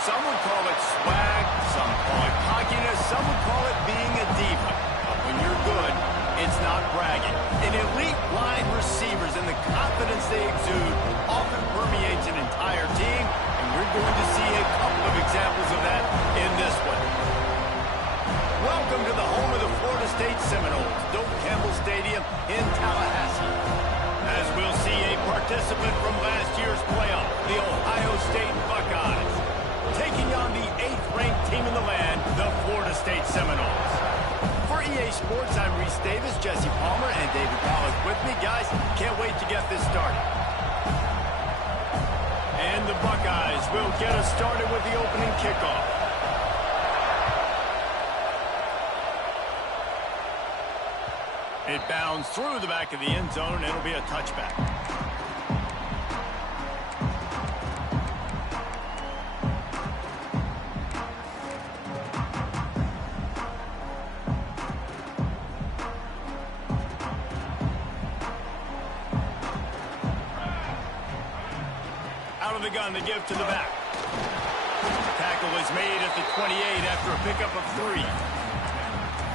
Some would call it swag, some call it cockiness, some would call it being a diva. But when you're good, it's not bragging. An elite wide receivers and the confidence they exude often permeates an entire team, and we're going to see a couple of examples of that in this one. Welcome to the home of the Florida State Seminoles, Doak Campbell Stadium in Tallahassee. As we'll see a participant from last year's playoff, the Ohio State Buckeyes, taking on the 8th-ranked team in the land, the Florida State Seminoles. For EA Sports, I'm Reese Davis, Jesse Palmer, and David Powell with me. Guys, can't wait to get this started. And the Buckeyes will get us started with the opening kickoff. It bounds through the back of the end zone, and it'll be a touchback. Out of the gun to give to the back. Tackle is made at the 28 after a pickup of 3.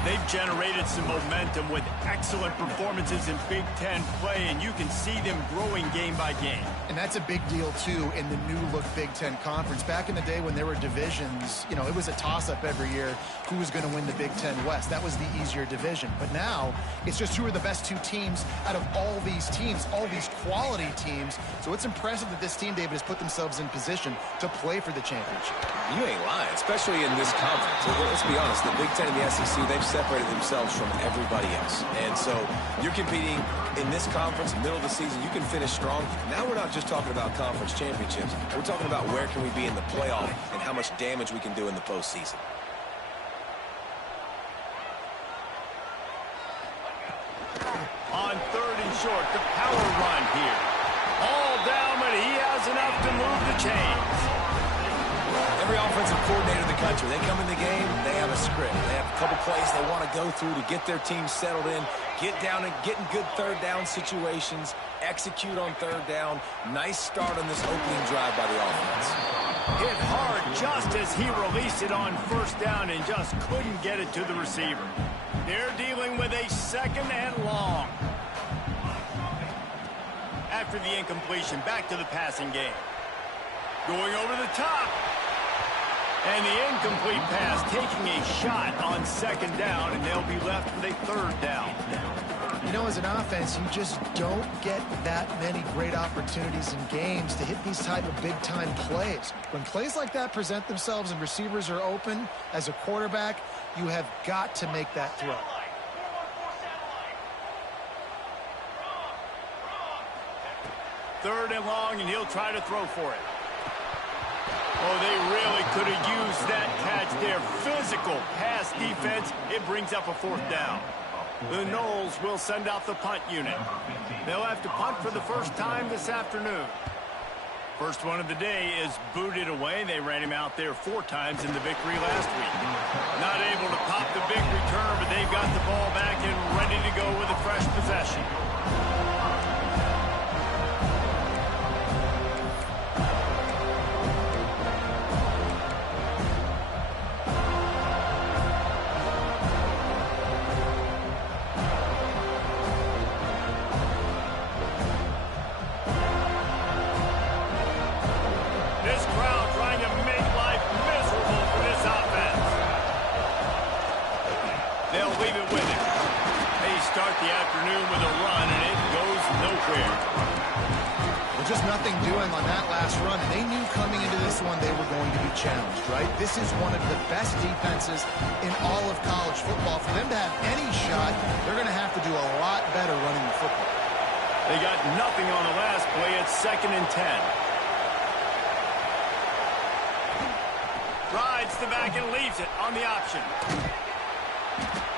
They've generated some momentum with excellent performances in Big Ten play, and you can see them growing game by game. And that's a big deal, too, in the new-look Big Ten Conference. Back in the day when there were divisions, you know, it was a toss-up every year who was going to win the Big Ten West. That was the easier division. But now, it's just who are the best 2 teams out of all these teams, all these quality teams. So it's impressive that this team, David, has put themselves in position to play for the championship. You ain't lying, especially in this conference. Let's be honest, the Big Ten and the SEC, they've separated themselves from everybody else. And so you're competing in this conference, middle of the season, you can finish strong. Now we're not just talking about conference championships. We're talking about where can we be in the playoff and how much damage we can do in the postseason. On 3rd and short, the power run here. All down, but he has enough to move the chains. Every offensive coordinator in the country, they come in the game, they have a script. They have a couple plays they want to go through to get their team settled in, get down and get in good 3rd down situations, execute on 3rd down. Nice start on this opening drive by the offense. Hit hard just as he released it on 1st down and just couldn't get it to the receiver. They're dealing with a 2nd and long. After the incompletion, back to the passing game. Going over the top. And the incomplete pass taking a shot on 2nd down, and they'll be left with a 3rd down. You know, as an offense, you just don't get that many great opportunities in games to hit these type of big-time plays. When plays like that present themselves and receivers are open, as a quarterback, you have got to make that throw. Third and long, and he'll try to throw for it. Oh, they really could have used that catch there. Physical pass defense. It brings up a 4th down. The Noles will send out the punt unit. They'll have to punt for the first time this afternoon. First one of the day is booted away. They ran him out there 4 times in the victory last week. Not able to pop the big return, but they've got the ball back and ready to go with a fresh possession. With a run, and it goes nowhere. Well, just nothing doing on that last run, and they knew coming into this one they were going to be challenged, right? This is one of the best defenses in all of college football. For them to have any shot, they're going to have to do a lot better running the football. They got nothing on the last play. It's 2nd and 10. Rides the back and leaves it on the option.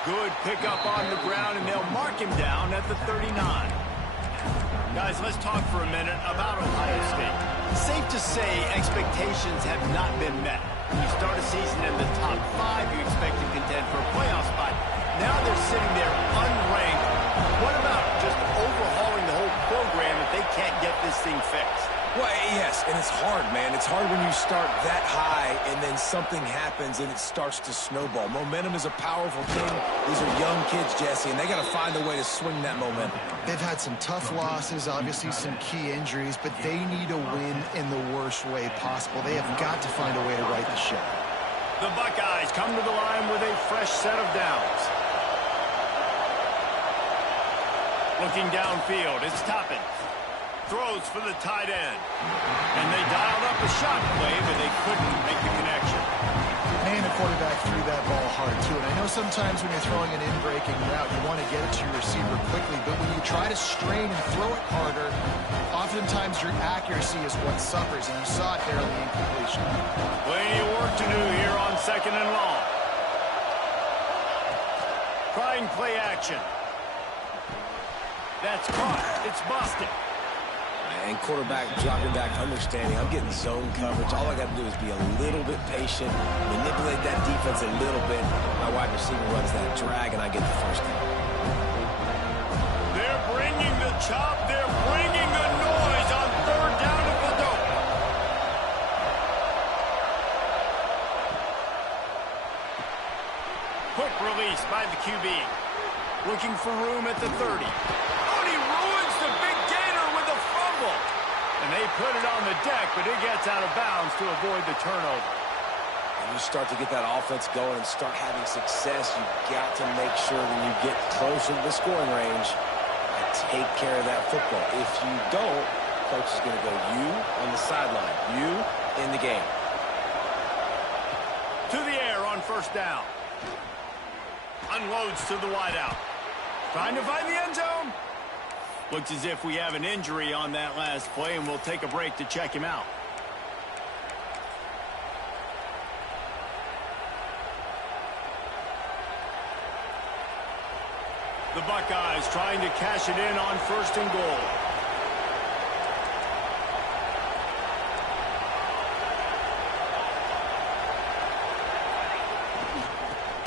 Good pickup on the ground, and they'll mark him down at the 39. Guys, let's talk for a minute about Ohio State. Safe to say expectations have not been met. When you start a season in the top 5, you expect to contend for a playoff spot. Now they're sitting there unranked. What about just overhauling the whole program if they can't get this thing fixed? Well, yes, and it's hard, man. It's hard when you start that high and then something happens and it starts to snowball. Momentum is a powerful thing. These are young kids, Jesse, and they got to find a way to swing that momentum. They've had some tough losses, obviously some key injuries, but they need a win in the worst way possible. They have got to find a way to right the ship. The Buckeyes come to the line with a fresh set of downs. Looking downfield, it's Toppin. Throws for the tight end. And they dialed up a shot play, but they couldn't make the connection. Man, the quarterback threw that ball hard, too. And I know sometimes when you're throwing an in-breaking route, you want to get it to your receiver quickly. But when you try to strain and throw it harder, oftentimes your accuracy is what suffers. And you saw it there on the incompletion. Plenty of work to do here on 2nd and long. Trying play action. That's caught. It's busted. And quarterback dropping back, understanding. I'm getting zone coverage. All I got to do is be a little bit patient, manipulate that defense a little bit. My wide receiver runs that drag, and I get the first down. They're bringing the chop. They're bringing the noise on 3rd down at the dope. Quick release by the QB. Looking for room at the 30. Oh, and he ruins the big gainer with a fumble. And they put it on the deck, but it gets out of bounds to avoid the turnover. When you start to get that offense going and start having success, you've got to make sure when you get closer to the scoring range, take care of that football. If you don't, coach is going to go you on the sideline, you in the game. To the air on 1st down. Unloads to the wideout. Trying to find the end zone. Looks as if we have an injury on that last play, and we'll take a break to check him out. The Buckeyes trying to cash it in on 1st and goal.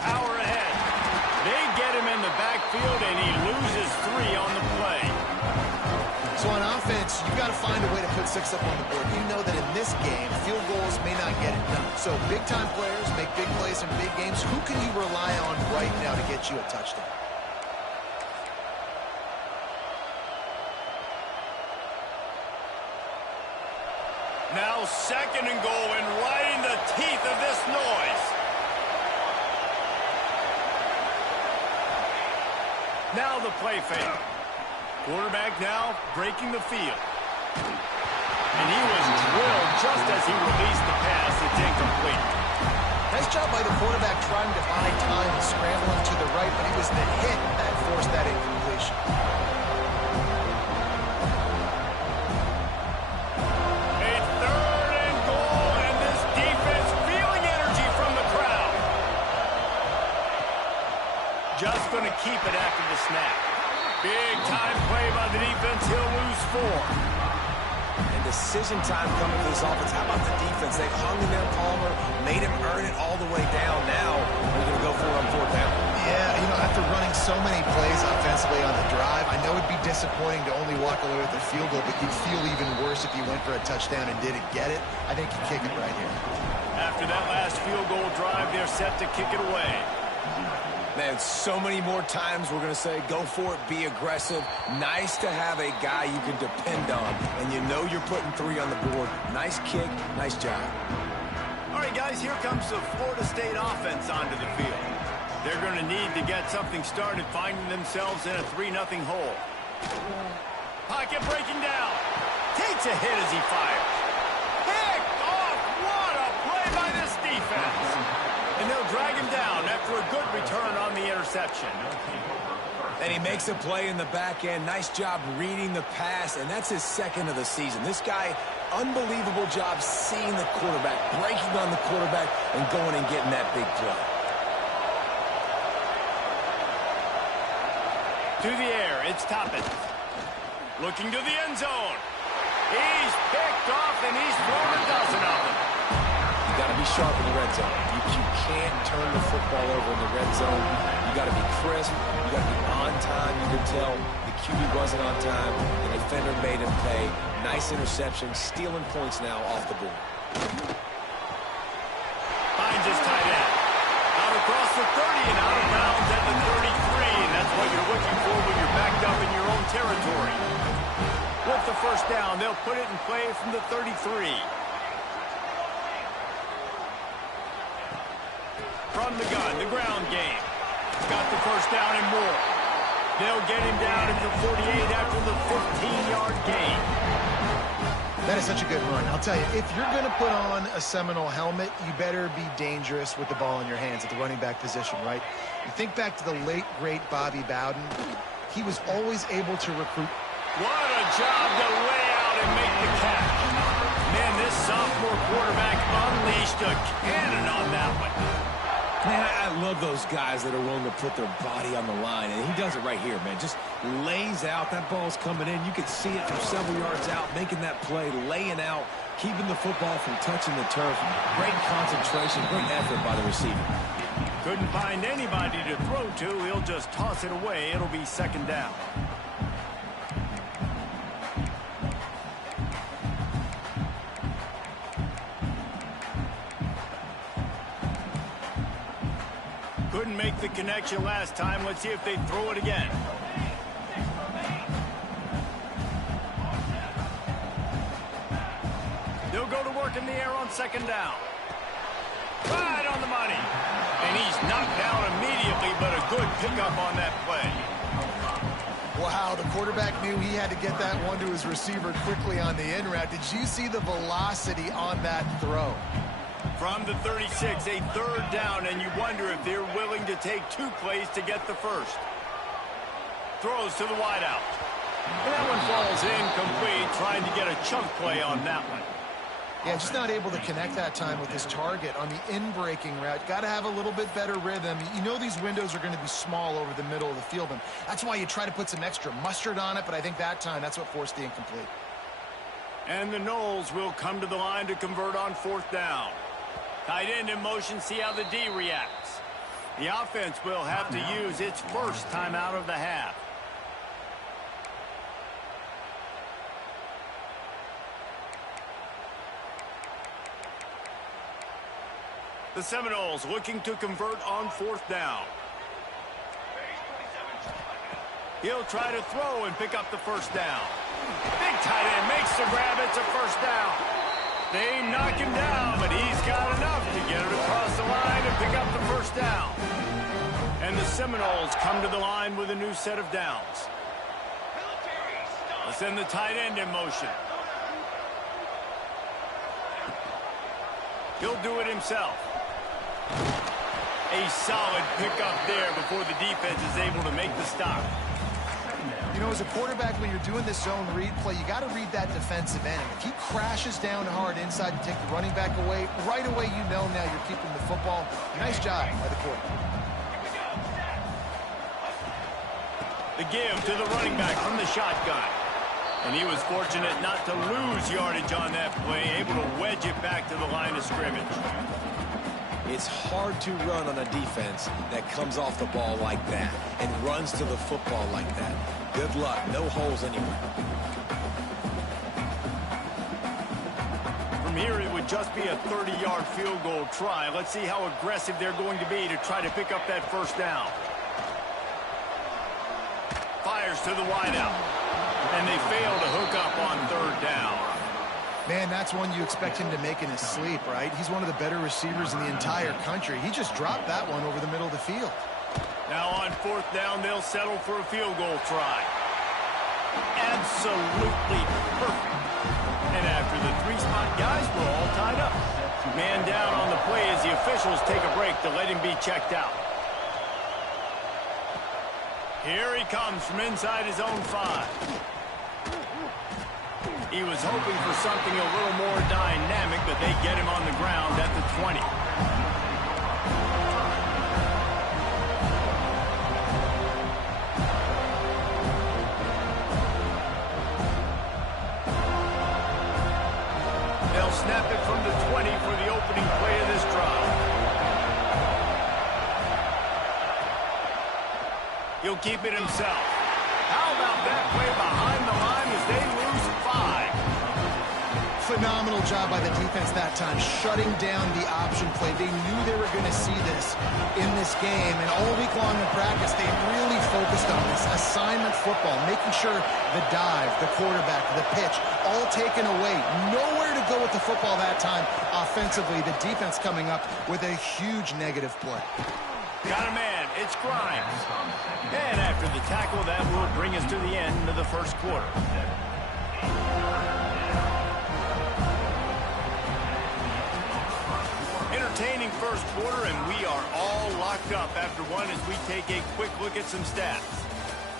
Power ahead. They get him in the backfield, and he loses 3 on the play. So on offense, you've got to find a way to put 6 up on the board. You know that in this game, field goals may not get it done. So big-time players make big plays in big games. Who can you rely on right now to get you a touchdown? Now 2nd and goal, and right in the teeth of this noise. Now the play fake. Quarterback now breaking the field. And he was drilled just as he released the pass. It's incomplete. Nice job by the quarterback trying to buy time and scrambling to the right, but it was the hit that forced that incompletion. A 3rd and goal, and this defense feeling energy from the crowd. Just going to keep it after the snap. Big time play by the defense. He'll lose 4. And decision time coming for this offense. How about the defense? They've hung in there, Palmer, made him earn it all the way down. Now we're going to go for it on 4th down. Yeah, you know, after running so many plays offensively on the drive, I know it'd be disappointing to only walk away with a field goal, but you'd feel even worse if you went for a touchdown and didn't get it. I think you kick it right here. After that last field goal drive, they're set to kick it away. Man, so many more times we're going to say, go for it, be aggressive. Nice to have a guy you can depend on, and you know you're putting 3 on the board. Nice kick, nice job. All right, guys, here comes the Florida State offense onto the field. They're going to need to get something started, finding themselves in a 3-0 hole. Pocket breaking down. Takes a hit as he fires. Picked off. What a play by this defense. And they'll drag him down after a good return on the interception. And he makes a play in the back end. Nice job reading the pass, and that's his 2nd of the season. This guy, unbelievable job seeing the quarterback, breaking on the quarterback, and going and getting that big play. To the air, it's Toppin. Looking to the end zone. He's picked off, and he's thrown a dozen of them. got to be sharp in the red zone. You can't turn the football over in the red zone. You got to be crisp. You got to be on time. You can tell the QB wasn't on time. The defender made him pay. Nice interception, stealing points now off the board. Finds his tight end. Out across the 30 and out of bounds at the 33. And that's what you're looking for when you're backed up in your own territory. With the first down, they'll put it in play from the 33. From the gun, the ground game. Got the first down and more. They'll get him down at the 48 after the 15-yard gain. That is such a good run. I'll tell you, if you're going to put on a Seminole helmet, you better be dangerous with the ball in your hands at the running back position, right? You think back to the late, great Bobby Bowden. He was always able to recruit. What a job to lay out and make the catch. Man, this sophomore quarterback unleashed a cannon on that one. Man, I love those guys that are willing to put their body on the line, and he does it right here, man. Just lays out. That ball's coming in. You can see it from several yards out, making that play, laying out, keeping the football from touching the turf. Great concentration, great effort by the receiver. Couldn't find anybody to throw to. He'll just toss it away. It'll be second down. Couldn't make the connection last time. Let's see if they throw it again. They'll go to work in the air on second down. Right on the money. And he's knocked down immediately, but a good pickup on that play. Wow, the quarterback knew he had to get that one to his receiver quickly on the in route. Did you see the velocity on that throw? From the 36, a third down, and you wonder if they're willing to take 2 plays to get the first. Throws to the wideout. And that one falls incomplete, trying to get a chunk play on that one. Yeah, just not able to connect that time with his target on the in-breaking route. Got to have a little bit better rhythm. You know these windows are going to be small over the middle of the field, and that's why you try to put some extra mustard on it, but I think that time that's what forced the incomplete. And the Noles will come to the line to convert on fourth down. Tight end in motion, see how the D reacts. The offense will have to use its first timeout of the half. The Seminoles looking to convert on fourth down. He'll try to throw and pick up the first down. Big tight end makes the grab. It's a first down. They knock him down, but he's got enough to get it across the line and pick up the first down. And the Seminoles come to the line with a new set of downs. Let's send the tight end in motion. He'll do it himself. A solid pickup there before the defense is able to make the stop. You know, as a quarterback, when you're doing this zone read play, you got to read that defensive end. If he crashes down hard inside to take the running back away, right away you know now you're keeping the football. Nice job by the quarterback. The give to the running back from the shotgun. And he was fortunate not to lose yardage on that play, able to wedge it back to the line of scrimmage. It's hard to run on a defense that comes off the ball like that and runs to the football like that. Good luck. No holes anywhere. From here, it would just be a 30-yard field goal try. Let's see how aggressive they're going to be to try to pick up that first down. Fires to the wideout. And they fail to hook up on third down. Man, that's one you expect him to make in his sleep, right? He's one of the better receivers in the entire country. He just dropped that one over the middle of the field. Now on fourth down, they'll settle for a field goal try. Absolutely perfect. And after the three-spot guys, we're all tied up. Man down on the play as the officials take a break to let him be checked out. Here he comes from inside his own 5. He was hoping for something a little more dynamic, but they get him on the ground at the 20. They'll snap it from the 20 for the opening play of this drive. He'll keep it himself. How about that play behind the line as they lose 5? Phenomenal job by the defense that time, shutting down the option play. They knew they were going to see this in this game, and all week long in practice, they really focused on this assignment football, making sure the dive, the quarterback, the pitch, all taken away. Nowhere to go with the football that time offensively. The defense coming up with a huge negative play. Got a man. It's Grimes. And after the tackle, that will bring us to the end of the first quarter. Entertaining first quarter, and we are all locked up after one as we take a quick look at some stats.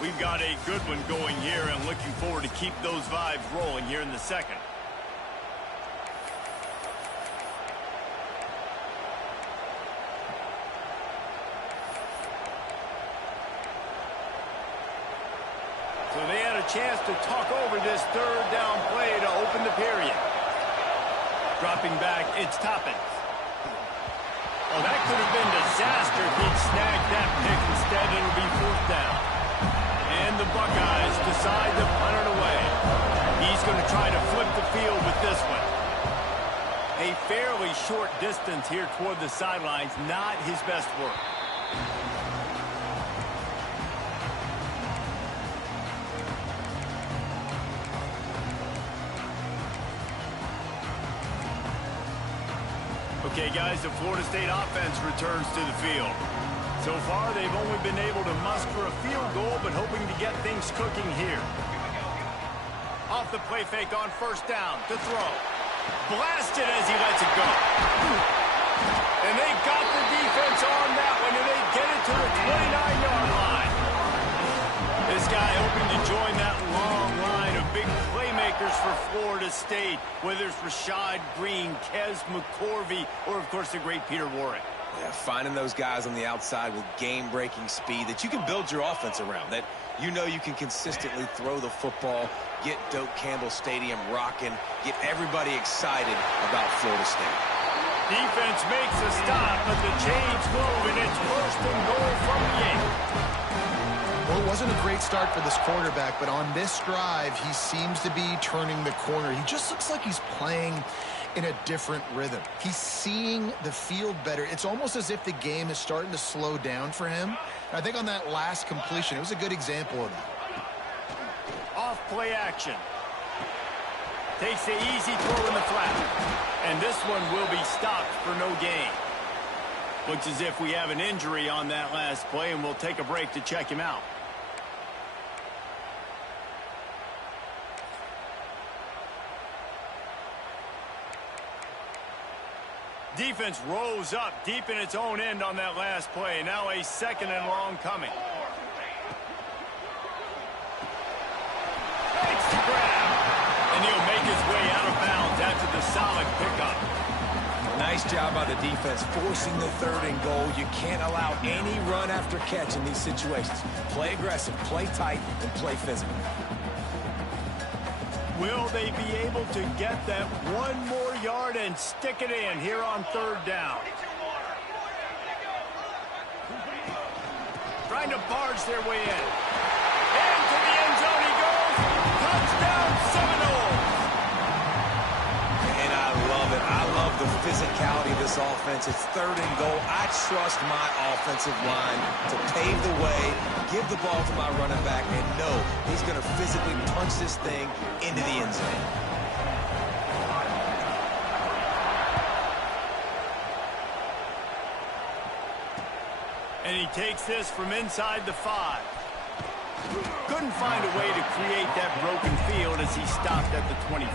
We've got a good one going here and looking forward to keep those vibes rolling here in the second. So they had a chance to talk over this third down play to open the period. Dropping back, it's Toppins. Oh, that could have been disaster if he'd snagged that pick. Instead, it'll be 4th down. And the Buckeyes decide to punt it away. He's going to try to flip the field with this one. A fairly short distance here toward the sidelines, not his best work. Okay, guys, the Florida State offense returns to the field. So far, they've only been able to muster a field goal, but hoping to get things cooking here. Off the play fake on 1st down to throw. Blasted as he lets it go. And they got the defense on that one, and they get it to the 29-yard line. This guy hoping to join that long line of big playmakers for Florida State, whether it's Rashad Green, Kez McCorvey, or, of course, the great Peter Warrick. Yeah, finding those guys on the outside with game-breaking speed that you can build your offense around, that you know you can consistently throw the football, get Doak Campbell Stadium rocking, get everybody excited about Florida State. Defense makes a stop, but the chains move, and it's 1st and goal from the 8. Well, it wasn't a great start for this quarterback, but on this drive, he seems to be turning the corner. He just looks like he's playing in a different rhythm. He's seeing the field better. It's almost as if the game is starting to slow down for him. And I think on that last completion, it was a good example of that. Off play action. Takes the easy throw in the flat. And this one will be stopped for no gain. Looks as if we have an injury on that last play, and we'll take a break to check him out. Defense rose up deep in its own end on that last play. Now a 2nd and long coming. Takes the grab. And he'll make his way out of bounds after the solid pickup. Nice job by the defense forcing the 3rd and goal. You can't allow any run after catch in these situations. Play aggressive, play tight, and play physical. Will they be able to get that one more yard and stick it in here on 3rd down? Trying to barge their way in. Into the end zone he goes. Touchdown Seminoles. And I love it. I love the physicality of this offense. It's 3rd and goal. I trust my offensive line to pave the way, give the ball to my running back, and know he's going to physically punch this thing into the end zone. And he takes this from inside the 5. Couldn't find a way to create that broken field as he stopped at the 25.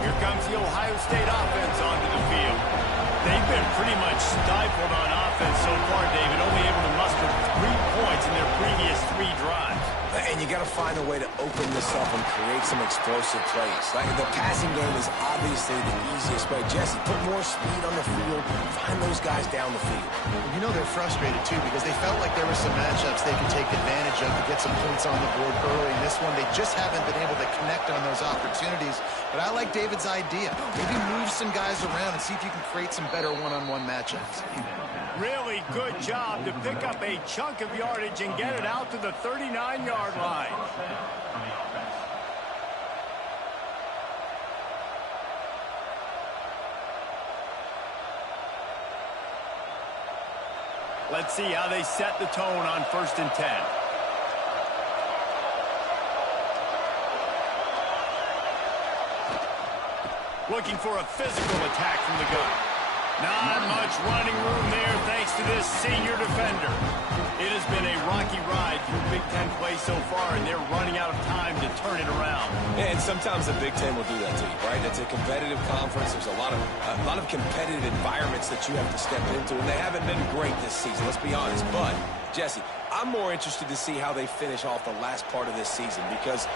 Here comes the Ohio State offense onto the field. They've been pretty much stifled on offense so far, David, only able to muster 3 points in their previous 3 drives. And you got to find a way to open this up and create some explosive plays. Like the passing game is obviously the easiest way. Jesse, put more speed on the field. Find those guys down the field. You know they're frustrated, too, because they felt like there were some matchups they could take advantage of to get some points on the board early. In this one, they just haven't been able to connect on those opportunities. But I like David's idea. Maybe move some guys around and see if you can create some better one-on-one matchups. Really good job to pick up a chunk of yardage and get it out to the 39-yard line. Let's see how they set the tone on 1st and 10. Looking for a physical attack from the gun. Not much running room there thanks to this senior defender. It has been a rocky ride through Big Ten play so far, and they're running out of time to turn it around. And sometimes the Big Ten will do that to you, right? It's a competitive conference. There's a lot of competitive environments that you have to step into, and they haven't been great this season, let's be honest. But, Jesse, I'm more interested to see how they finish off the last part of this season because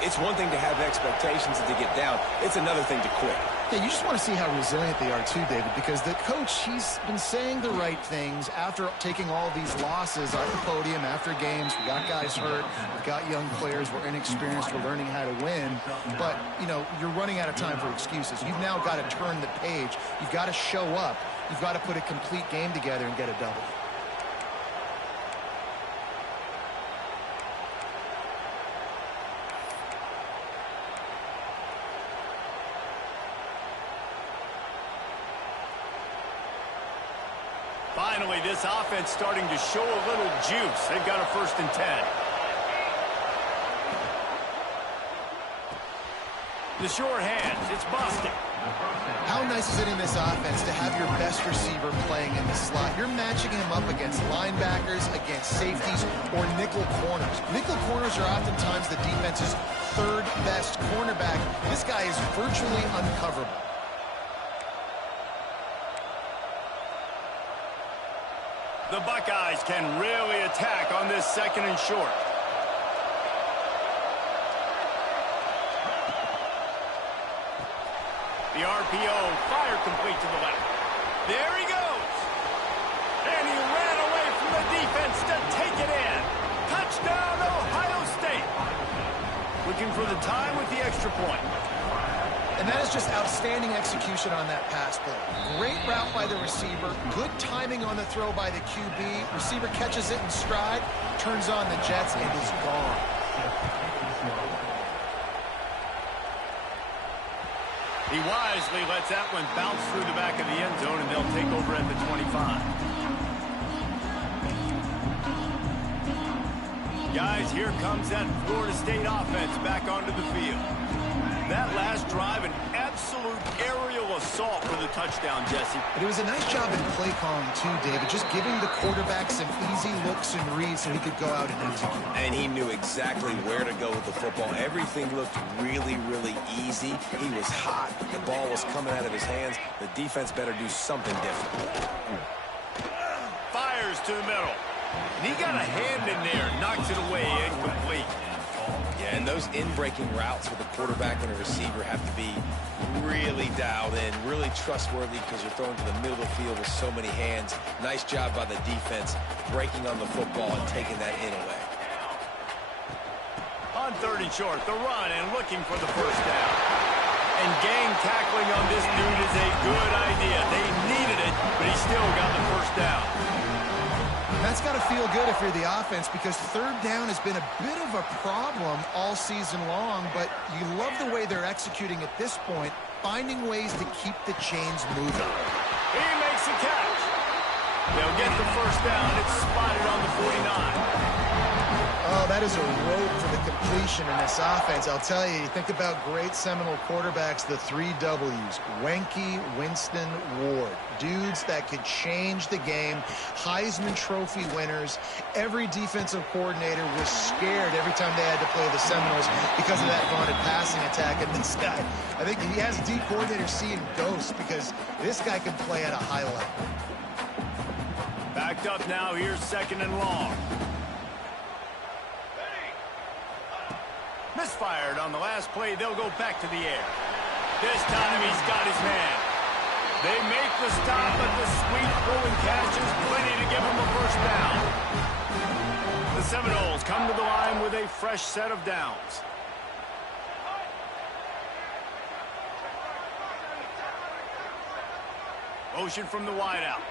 it's one thing to have expectations and to get down. It's another thing to quit. Yeah, you just want to see how resilient they are too, David, because the coach, he's been saying the right things after taking all these losses at the podium after games. We got guys hurt. We've got young players. We're inexperienced. We're learning how to win. But, you know, you're running out of time for excuses. You've now got to turn the page. You've got to show up. You've got to put a complete game together and get a double. Finally, this offense starting to show a little juice. They've got a 1st and 10. The short hands, it's busted. How nice is it in this offense to have your best receiver playing in the slot? You're matching him up against linebackers, against safeties, or nickel corners. Nickel corners are oftentimes the defense's 3rd best cornerback. This guy is virtually uncoverable. The Buckeyes can really attack on this 2nd and short. The RPO, fire complete to the left. There he goes. And he ran away from the defense to take it in. Touchdown, Ohio State. Looking for the time with the extra point. And that is just outstanding execution on that pass play. Great route by the receiver. Good timing on the throw by the QB. Receiver catches it in stride, turns on the jets, and is gone. He wisely lets that one bounce through the back of the end zone, and they'll take over at the 25. Guys, here comes that Florida State offense back onto the field. That last drive, an absolute aerial assault for the touchdown, Jesse. But it was a nice job in play calling, too, David, just giving the quarterback some easy looks and reads so he could go out and execute. And he knew exactly where to go with the football. Everything looked really, really easy. He was hot. The ball was coming out of his hands. The defense better do something different. Fires to the middle. And he got a hand in there, knocks it away, incomplete. Yeah, and those in-breaking routes with a quarterback and a receiver have to be really dialed in, really trustworthy because you're throwing to the middle of the field with so many hands. Nice job by the defense breaking on the football and taking that in away. On 3rd and short, the run and looking for the 1st down. And gang tackling on this dude is a good idea. They needed it, but he still got the 1st down. That's got to feel good if you're the offense because 3rd down has been a bit of a problem all season long, but you love the way they're executing at this point, finding ways to keep the chains moving. He makes the catch. They'll get the 1st down. It's spotted on the 49. Oh, that is a rope for the completion in this offense. I'll tell you, you think about great Seminole quarterbacks, the 3 W's, Wenke, Winston, Ward. Dudes that could change the game, Heisman Trophy winners. Every defensive coordinator was scared every time they had to play the Seminoles because of that vaunted passing attack. And this guy, I think he has D coordinators seeing ghosts because this guy can play at a high level. Backed up now, here's 2nd and long. Misfired on the last play. They'll go back to the air. This time he's got his man. They make the stop, but the sweet throwing catch is plenty to give him a first down. The Seminoles come to the line with a fresh set of downs. Motion from the wideout.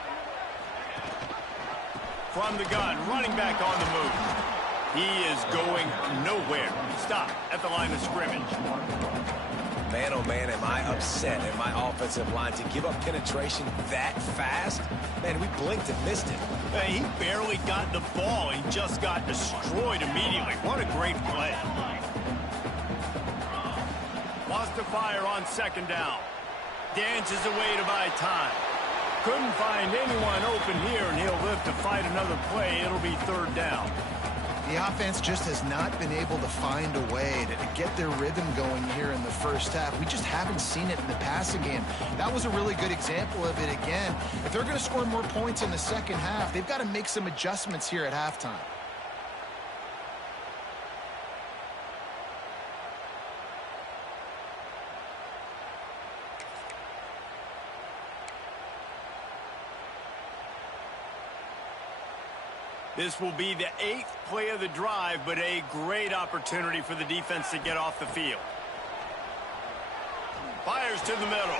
From the gun, running back on the move. He is going nowhere. Stop at the line of scrimmage. Man, oh man, am I upset at my offensive line to give up penetration that fast? Man, we blinked and missed it. Hey, he barely got the ball. He just got destroyed immediately. What a great play. Wants to fire on second down. Dances away to buy time. Couldn't find anyone open here, and he'll live to fight another play. It'll be third down. The offense just has not been able to find a way to get their rhythm going here in the first half. We just haven't seen it in the passing game. That was a really good example of it again. If they're going to score more points in the second half, they've got to make some adjustments here at halftime. This will be the 8th play of the drive, but a great opportunity for the defense to get off the field. Fires to the middle.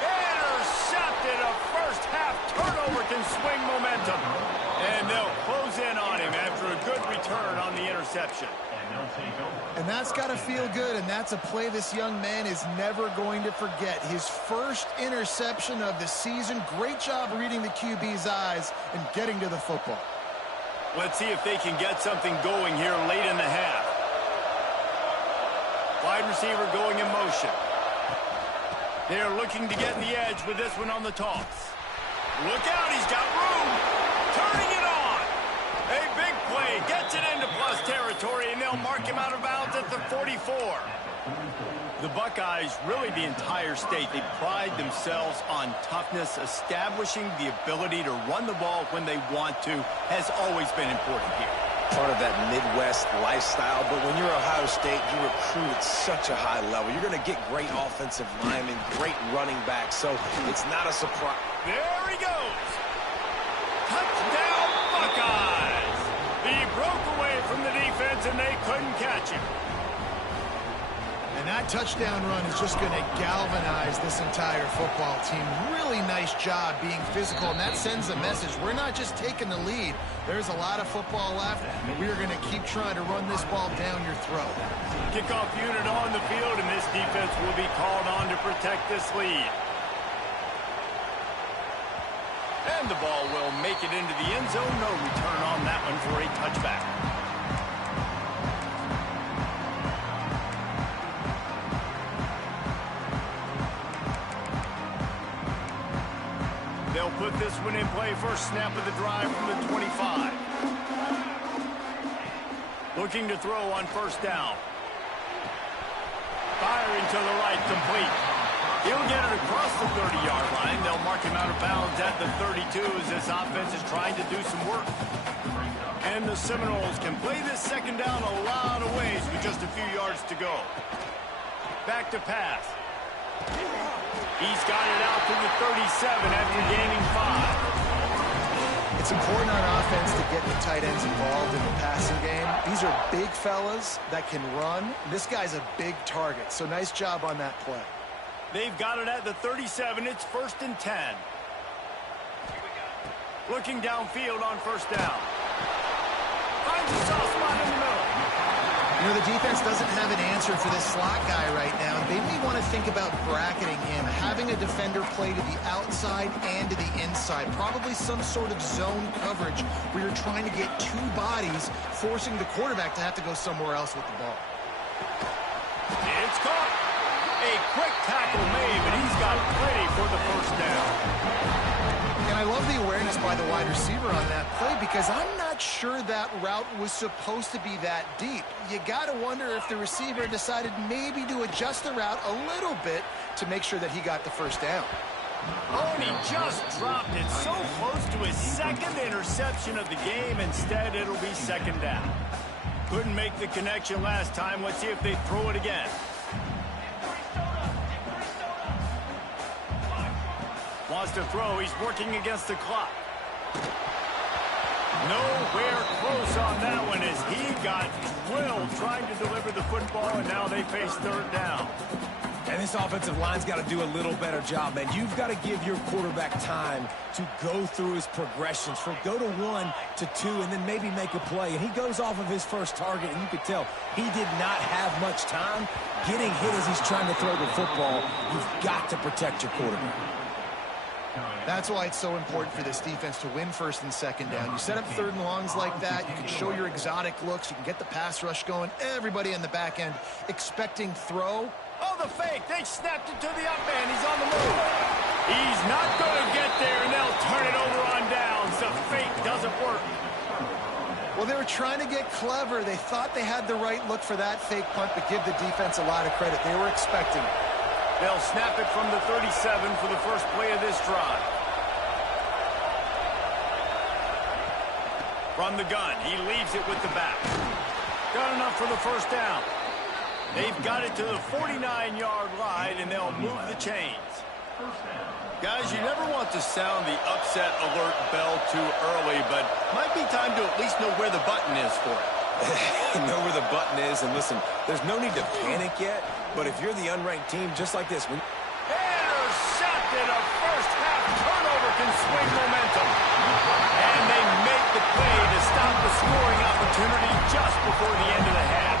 Intercepted. A first-half turnover can swing momentum. And they'll close in on him after a good return on the interception. And that's got to feel good, and that's a play this young man is never going to forget. His first interception of the season. Great job reading the QB's eyes and getting to the football. Let's see if they can get something going here late in the half. Wide receiver going in motion. They're looking to get the edge with this one on the toss. Look out, he's got room. Turning it on. A big play. Gets it into plus territory, and they'll mark him out of bounds at the 44. The Buckeyes, really the entire state, they pride themselves on toughness. Establishing the ability to run the ball when they want to has always been important here. Part of that Midwest lifestyle, but when you're Ohio State, you recruit at such a high level. You're going to get great offensive linemen, great running backs, so it's not a surprise. There he goes. Touchdown, Buckeyes. He broke away from the defense, and they couldn't catch him. And that touchdown run is just going to galvanize this entire football team. Really nice job being physical, and that sends a message. We're not just taking the lead. There's a lot of football left. We are going to keep trying to run this ball down your throat. Kickoff unit on the field, and this defense will be called on to protect this lead. And the ball will make it into the end zone. No return on that one for a touchback. They'll put this one in play. First snap of the drive from the 25. Looking to throw on first down. Firing to the right, complete. He'll get it across the 30-yard line. They'll mark him out of bounds at the 32 as this offense is trying to do some work. And the Seminoles can play this second down a lot of ways with just a few yards to go. Back to pass. He's got it out to the 37 after gaining 5. It's important on offense to get the tight ends involved in the passing game. These are big fellas that can run. This guy's a big target, so nice job on that play. They've got it at the 37. It's 1st and 10. Looking downfield on first down. Finds a soft spot in the middle. You know, the defense doesn't have an answer for this slot guy right now. They may want to think about bracketing him, having a defender play to the outside and to the inside. Probably some sort of zone coverage where you're trying to get two bodies, forcing the quarterback to have to go somewhere else with the ball. It's caught. A quick tackle made, but he's got plenty for the first down. And I love the awareness by the wide receiver on that play because I'm not sure that route was supposed to be that deep. You got to wonder if the receiver decided maybe to adjust the route a little bit to make sure that he got the first down. Oh, and he just dropped it so close to his second interception of the game. Instead, it'll be second down. Couldn't make the connection last time. Let's see if they throw it again. Wants to throw. He's working against the clock. Nowhere close on that one as he got drilled trying to deliver the football, and now they face third down. And this offensive line's got to do a little better job, man. You've got to give your quarterback time to go through his progressions, from go to 1 to 2, and then maybe make a play. And he goes off of his first target, and you could tell he did not have much time getting hit as he's trying to throw the football. You've got to protect your quarterback. That's why it's so important for this defense to win first and second down. You set up third and longs like that, you can show your exotic looks, you can get the pass rush going, everybody in the back end expecting throw. Oh, the fake. They snapped it to the up man. He's on the move. He's not going to get there, and they'll turn it over on downs. The fake doesn't work. Well, they were trying to get clever. They thought they had the right look for that fake punt, but give the defense a lot of credit. They were expecting it. They'll snap it from the 37 for the first play of this drive. From the gun, he leaves it with the back. Got enough for the first down. They've got it to the 49-yard line, and they'll move the chains. Guys, you never want to sound the upset alert bell too early, but might be time to at least know where the button is for it. Know where the button is, and listen, there's no need to panic yet, but if you're the unranked team, just like this. Intercepted. A first-half turnover can swing momentum. And they make the play to stop the scoring opportunity just before the end of the half.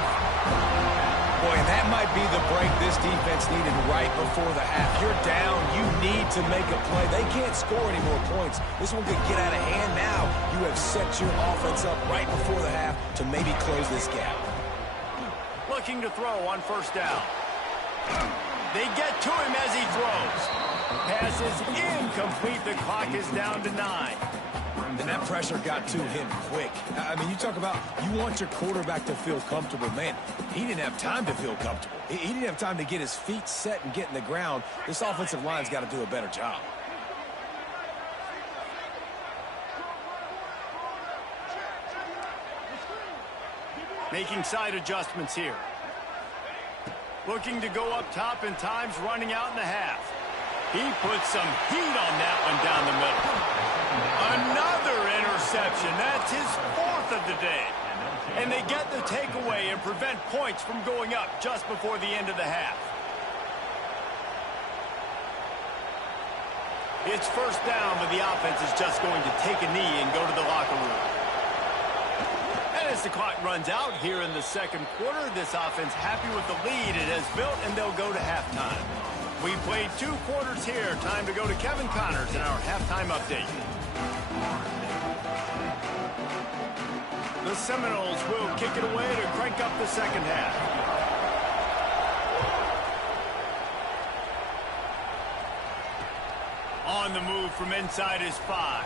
Boy, and that might be the break this defense needed right before the half. You're down. You need to make a play. They can't score any more points. This one could get out of hand now. You have set your offense up right before the half to maybe close this gap. Looking to throw on first down. They get to him as he throws. Pass is incomplete. The clock is down to 9. And that pressure got to him quick. I mean, you talk about you want your quarterback to feel comfortable. Man, he didn't have time to feel comfortable. He didn't have time to get his feet set and get in the ground. This offensive line's got to do a better job. Making side adjustments here. Looking to go up top, and time's running out in the half. He puts some heat on that one down the middle. Another interception. That's his 4th of the day. And they get the takeaway and prevent points from going up just before the end of the half. It's first down, but the offense is just going to take a knee and go to the locker room. And as the clock runs out here in the second quarter, this offense happy with the lead it has built, and they'll go to halftime. We played 2 quarters here. Time to go to Kevin Connors in our halftime update. The Seminoles will kick it away to crank up the second half. On the move from inside his 5.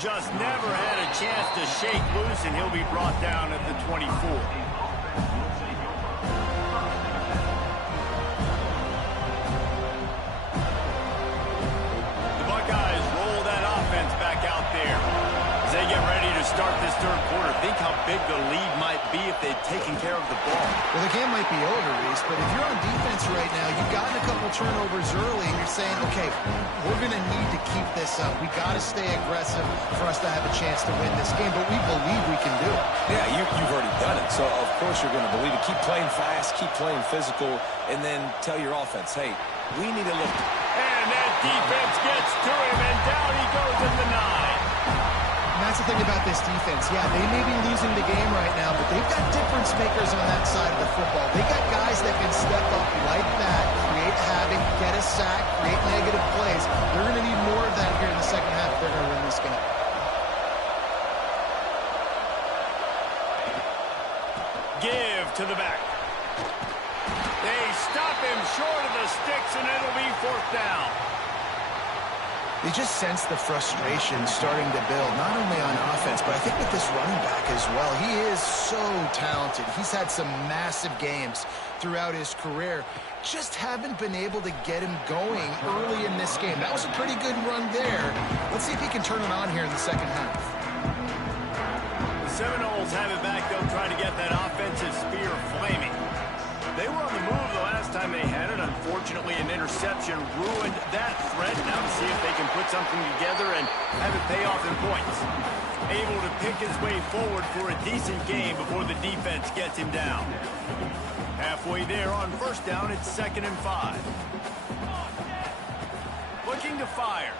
Just never had a chance to shake loose, and he'll be brought down at the 24. Start this third quarter. Think how big the lead might be if they'd taken care of the ball. Well, the game might be over, Reese, but if you're on defense right now, you've gotten a couple turnovers early, and you're saying, okay, we're going to need to keep this up. We got to stay aggressive for us to have a chance to win this game, but we believe we can do it. Yeah, you've already done it, so of course you're going to believe it. Keep playing fast, keep playing physical, and then tell your offense, hey, we need to look. And that defense gets to him, and down he goes at the 9. And that's the thing about this defense. Yeah, they may be losing the game right now, but they've got difference makers on that side of the football. They got guys that can step up like that, create havoc, get a sack, create negative plays. They're going to need more of that here in the second half if they're going to win this game. Give to the back. They stop him short of the sticks, and it'll be 4th down. They just sense the frustration starting to build, not only on offense, but I think with this running back as well. He is so talented. He's had some massive games throughout his career. Just haven't been able to get him going early in this game. That was a pretty good run there. Let's see if he can turn it on here in the second half. The Seminoles have it back. They'll try to get that offensive spear flaming. They were on the move the last time they had it. Unfortunately, an interception ruined that threat. Now to see if they can put something together and have it pay off in points. Able to pick his way forward for a decent game before the defense gets him down. Halfway there on first down, it's 2nd and 5. Looking to fire.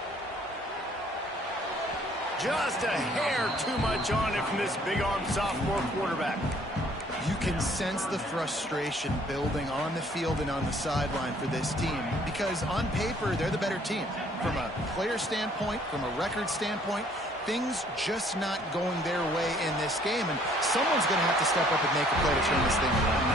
Just a hair too much on it from this big-armed sophomore quarterback. You can sense the frustration building on the field and on the sideline for this team because on paper, they're the better team. From a player standpoint, from a record standpoint, things just not going their way in this game, and someone's going to have to step up and make a play to turn this thing around.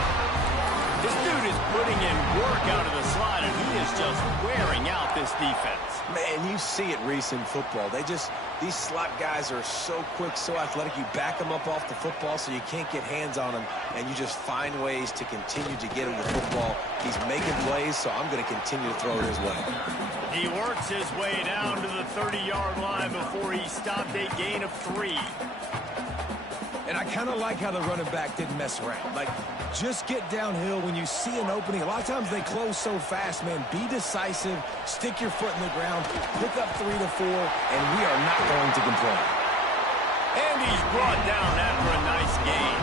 This dude is putting in work out of the slot, and he is just wearing out this defense. Man, you see it, Reese, in football. These slot guys are so quick, so athletic. You back them up off the football so you can't get hands on them, and you just find ways to continue to get him the football. He's making plays, so I'm going to continue to throw it his way. He works his way down to the 30-yard line before he stopped a gain of 3. And I kind of like how the running back didn't mess around. Like, just get downhill when you see an opening. A lot of times they close so fast, man. Be decisive, stick your foot in the ground, pick up 3 to 4, and we are not going to complain. And he's brought down after a nice gain.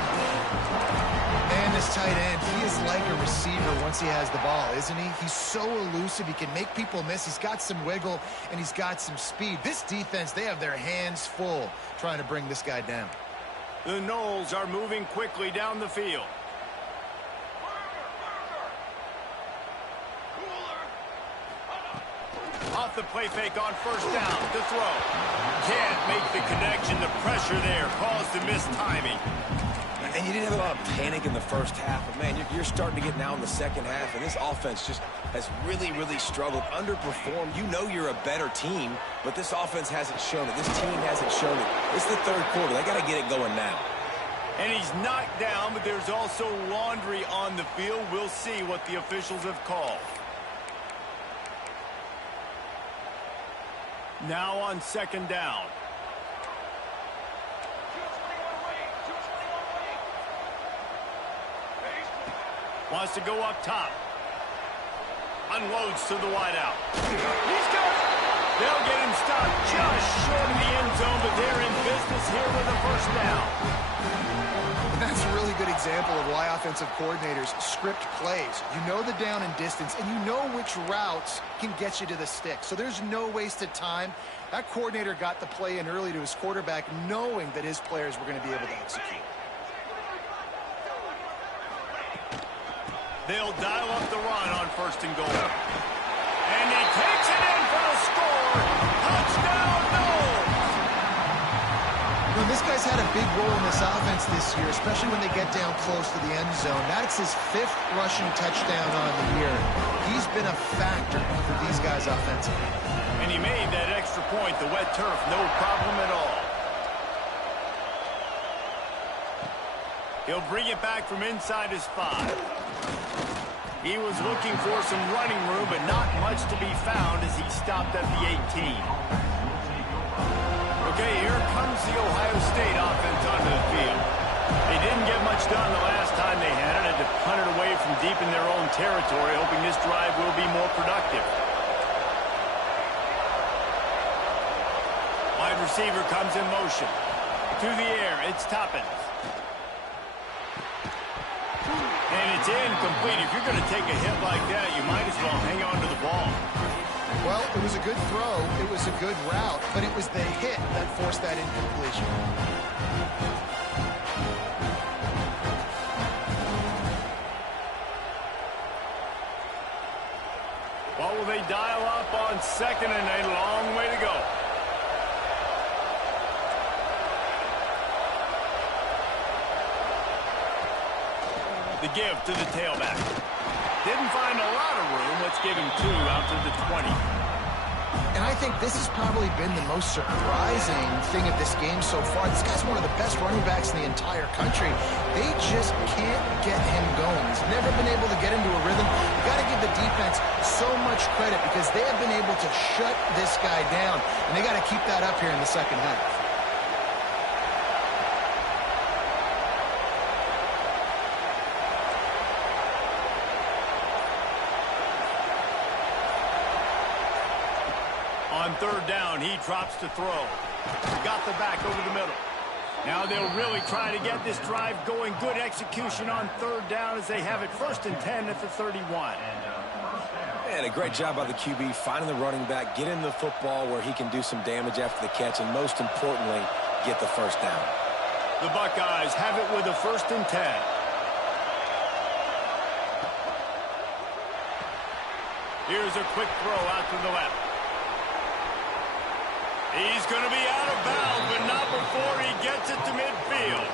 And this tight end, he is like a receiver once he has the ball, isn't he? He's so elusive, he can make people miss. He's got some wiggle, and he's got some speed. This defense, they have their hands full trying to bring this guy down. The Noles are moving quickly down the field. Off the play fake on first down to throw. Can't make the connection. The pressure there caused the mistiming. And you didn't have a lot of panic in the first half, but, man, you're starting to get now in the second half, and this offense just has really, really struggled, underperformed. You know you're a better team, but this offense hasn't shown it. This team hasn't shown it. It's the third quarter. They got to get it going now. And he's knocked down, but there's also laundry on the field. We'll see what the officials have called. Now on second down. Wants to go up top. Unloads to the wideout. He's got it. They'll get him stopped just short of the end zone, but they're in business here with a first down. That's a really good example of why offensive coordinators script plays. You know the down and distance, and you know which routes can get you to the stick. So there's no wasted time. That coordinator got the play in early to his quarterback, knowing that his players were going to be able to execute. They'll dial up the run on first and goal. And he takes it in for the score. Touchdown, Noles! You know, this guy's had a big role in this offense this year, especially when they get down close to the end zone. That's his 5th rushing touchdown on the year. He's been a factor for these guys offensively. And he made that extra point, the wet turf, no problem at all. He'll bring it back from inside his 5. He was looking for some running room, but not much to be found as he stopped at the 18. Okay, here comes the Ohio State offense onto the field. They didn't get much done the last time they had it. Had to punt it away from deep in their own territory, hoping this drive will be more productive. Wide receiver comes in motion. To the air, it's Toppins. And it's incomplete. If you're going to take a hit like that, you might as well hang on to the ball. Well, it was a good throw. It was a good route, but it was the hit that forced that incompletion. What will they dial up on second and a long way to go? The give to the tailback. Didn't find a lot of room. Let's give him 2 out to the 20. And I think this has probably been the most surprising thing of this game so far. This guy's one of the best running backs in the entire country. They just can't get him going. He's never been able to get into a rhythm. You got to give the defense so much credit because they have been able to shut this guy down. And they got to keep that up here in the second half. On third down, he drops to throw. Got the back over the middle. Now they'll really try to get this drive going. Good execution on third down as they have it 1st and 10 at the 31. And a great job by the QB finding the running back, get him the football where he can do some damage after the catch, and most importantly, get the first down. The Buckeyes have it with a 1st and 10. Here's a quick throw out to the left. He's going to be out of bounds, but not before he gets it to midfield.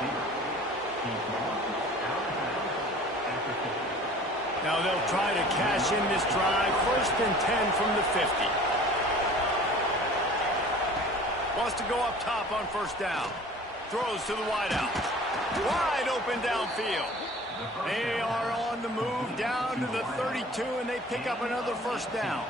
Now they'll try to cash in this drive. 1st and 10 from the 50. Wants to go up top on 1st down. Throws to the wideout. Wide open downfield. They are on the move down to the 32, and they pick up another 1st down.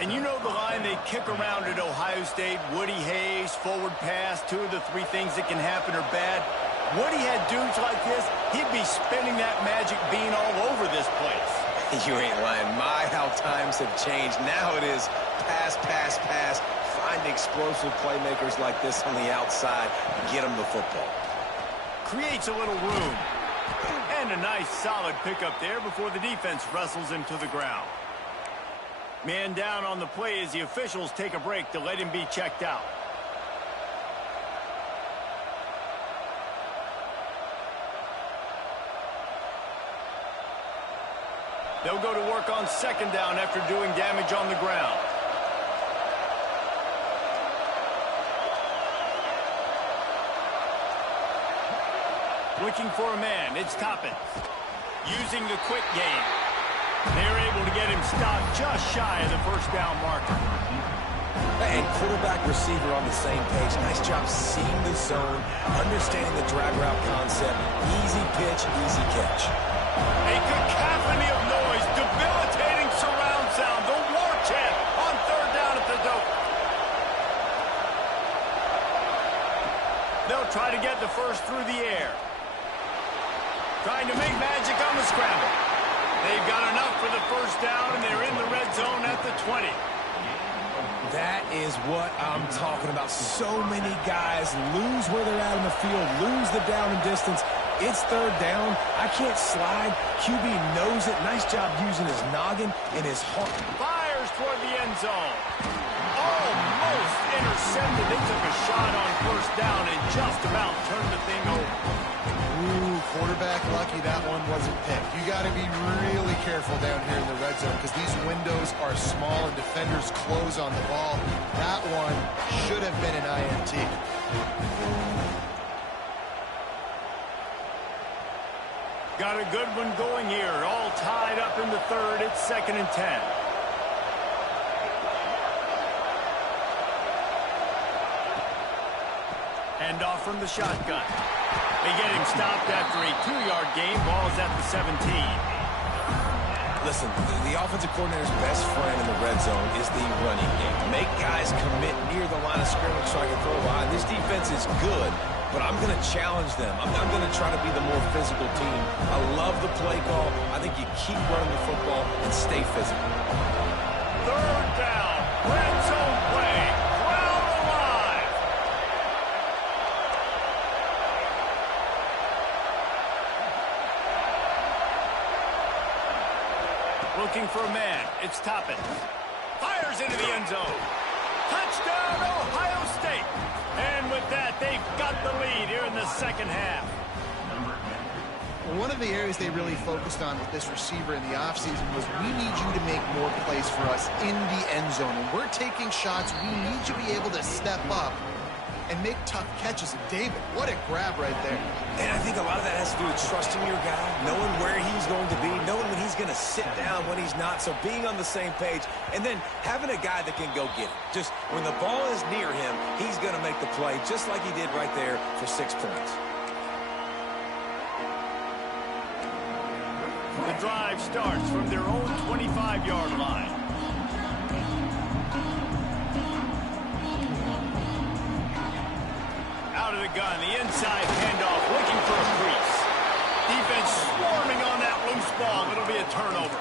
And you know the line they kick around at Ohio State, Woody Hayes, forward pass, 2 of the 3 things that can happen are bad. Woody had dudes like this, he'd be spinning that magic bean all over this place. You ain't lying. My, how times have changed. Now it is pass, pass, pass. Find explosive playmakers like this on the outside. Get them the football. Creates a little room. And a nice solid pickup there before the defense wrestles him to the ground. Man down on the play as the officials take a break to let him be checked out. They'll go to work on 2nd down after doing damage on the ground. Looking for a man, it's Toppin. Using the quick game. They're able to get him stopped just shy of the 1st down marker. And quarterback receiver on the same page. Nice job seeing the zone, understanding the drag route concept. Easy pitch, easy catch. A cacophony of noise, debilitating surround sound. The war chant on 3rd down at the dope. They'll try to get the 1st through the air. Trying to make magic on the scramble. They've got enough for the 1st down, and they're in the red zone at the 20. That is what I'm talking about. So many guys lose where they're at in the field, lose the down and distance. It's 3rd down. I can't slide. QB knows it. Nice job using his noggin and his heart. Fires toward the end zone. Almost intercepted. They took a shot on 1st down and just about turned the thing over. Ooh, quarterback lucky that one wasn't picked. You got to be really careful down here in the red zone because these windows are small and defenders close on the ball. That one should have been an INT. Got a good one going here. All tied up in the 3rd. It's 2nd and 10. Hand off from the shotgun. They get him stopped after a 2-yard gain. Ball's at the 17. Listen, the offensive coordinator's best friend in the red zone is the running game. Make guys commit near the line of scrimmage so I can throw behind. This defense is good, but I'm going to challenge them. I'm going to try to be the more physical team. I love the play call. I think you keep running the football and stay physical. 3rd down. Red zone play. Crowd alive. Looking for a man. It's Toppin. Fires into the end zone. Touchdown, Ohio State. And with that, they've got the lead here in the 2nd half. One of the areas they really focused on with this receiver in the offseason was we need you to make more plays for us in the end zone. When we're taking shots, we need you to be able to step up and make tough catches. And David, what a grab right there. And I think a lot of that has to do with trusting your guy, knowing where he's going to be, knowing when he's going to sit down, when he's not. So being on the same page, and then having a guy that can go get it. Just when the ball is near him, he's going to make the play, just like he did right there for 6 points. The drive starts from their own 25-yard line. Out of the gun, the inside handoff, looking for a crease. Defense swarming on that loose ball. It'll be a turnover.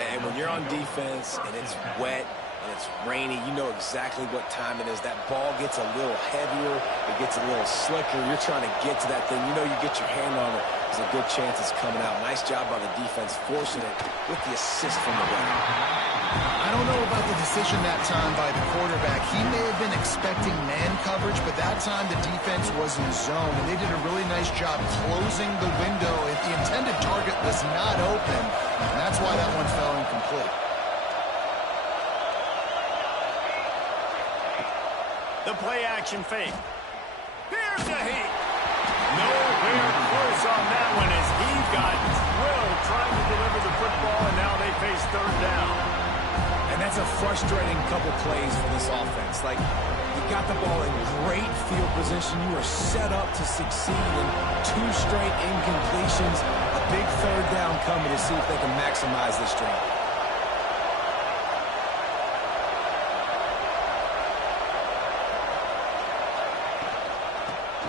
And when you're on defense and it's wet, and it's rainy, you know exactly what time it is. That ball gets a little heavier. It gets a little slicker. You're trying to get to that thing. You know you get your hand on it. There's a good chance it's coming out. Nice job by the defense forcing it with the assist from the ref. I don't know about the decision that time by the quarterback. He may have been expecting man coverage, but that time the defense was in zone, and they did a really nice job closing the window. The intended target was not open, and that's why that one fell incomplete. The play action fake. Here's the heat. Nowhere close on that one as he got drilled trying to deliver the football, and now they face third down. And that's a frustrating couple plays for this offense. Like, you got the ball in great field position. You are set up to succeed in 2 straight incompletions. A big third down coming to see if they can maximize this drive.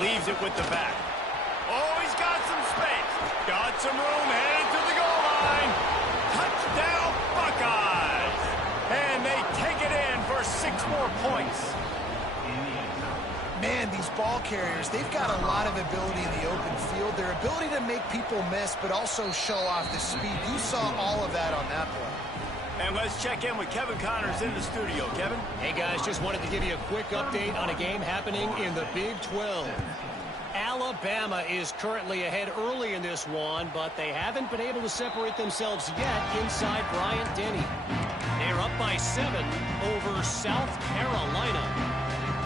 Leaves it with the back. Oh, he's got some space. Got some room, headed to the goal line. Touchdown, Buckeyes. And they take it in for 6 more points. Man, these ball carriers, they've got a lot of ability in the open field. Their ability to make people miss, but also show off the speed. You saw all of that on that play. And let's check in with Kevin Connors in the studio. Kevin? Hey, guys, just wanted to give you a quick update on a game happening in the Big 12. Alabama is currently ahead early in this one, but they haven't been able to separate themselves yet inside Bryant-Denny. They're up by 7 over South Carolina.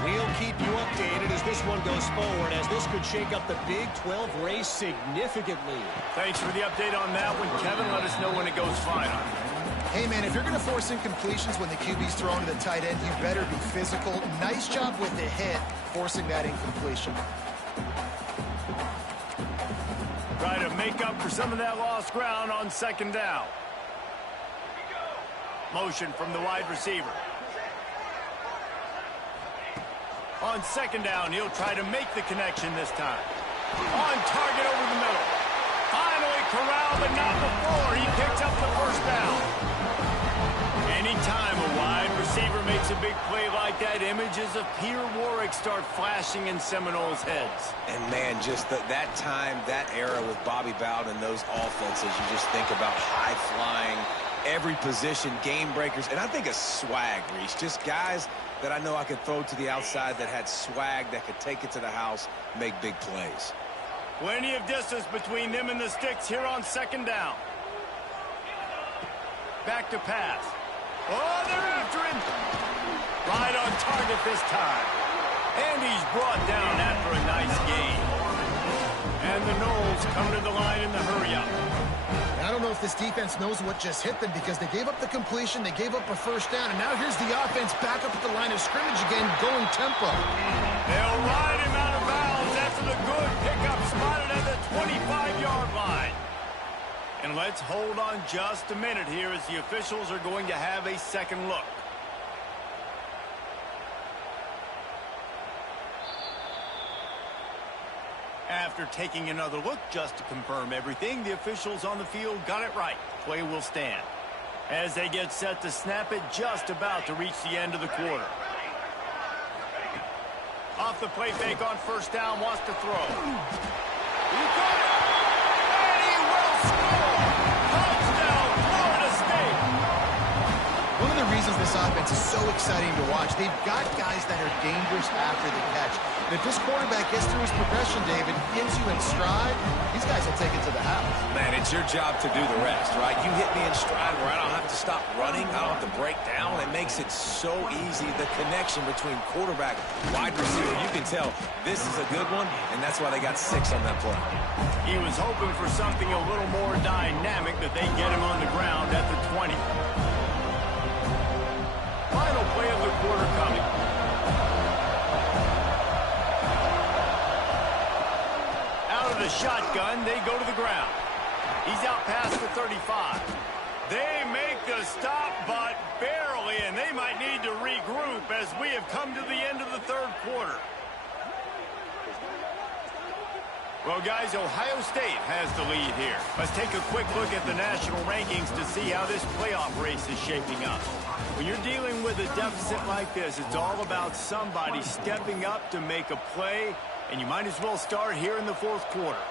We'll keep you updated as this one goes forward, as this could shake up the Big 12 race significantly. Thanks for the update on that one, Kevin. Let us know when it goes final. Hey, man, if you're going to force incompletions when the QB's thrown to the tight end, you better be physical. Nice job with the hit, forcing that incompletion. Try to make up for some of that lost ground on second down. Motion from the wide receiver. On second down, he'll try to make the connection this time. On target over the middle. Finally corralled, but not before he picks up the first down. Anytime a wide receiver makes a big play like that, images of Peter Warrick start flashing in Seminoles' heads. And, man, just that time, that era with Bobby Bowden and those offenses, you just think about high-flying, every position, game breakers, and I think of swag, Reese. Just guys that I know I could throw to the outside that had swag, that could take it to the house, make big plays. Plenty of distance between them and the sticks here on second down. Back to pass. Oh, they're after him. Right on target this time. And he's brought down after a nice gain. And the Noles come to the line in the hurry-up. I don't know if this defense knows what just hit them, because they gave up the completion, they gave up a first down, and now here's the offense back up at the line of scrimmage again, going tempo. They'll ride him out of bounds after the good pickup spotted at the 25-yard line. And let's hold on just a minute here as the officials are going to have a second look. After taking another look just to confirm everything, the officials on the field got it right. Play will stand. As they get set to snap it, just about to reach the end of the quarter. Off the play fake on first down, wants to throw. He got it! And he will score! Touchdown, Florida State! One of the reasons this offense is so exciting to watch, they've got guys that are dangerous after the catch. And if this quarterback gets through his progression, David, gets you in stride, these guys will take it to the house. Man, it's your job to do the rest, right? You hit me in stride where I don't have to stop running. I don't have to break down. It makes it so easy. The connection between quarterback, wide receiver, you can tell this is a good one, and that's why they got 6 on that play. He was hoping for something a little more dynamic, that they get him on the ground at the 20. Final play of the quarter coming. Out of the shotgun, they go to the ground. He's out past the 35. They make the stop, but barely, and they might need to regroup as we have come to the end of the third quarter. Well, guys, Ohio State has the lead here. Let's take a quick look at the national rankings to see how this playoff race is shaping up. When you're dealing with a deficit like this, it's all about somebody stepping up to make a play, and you might as well start here in the fourth quarter.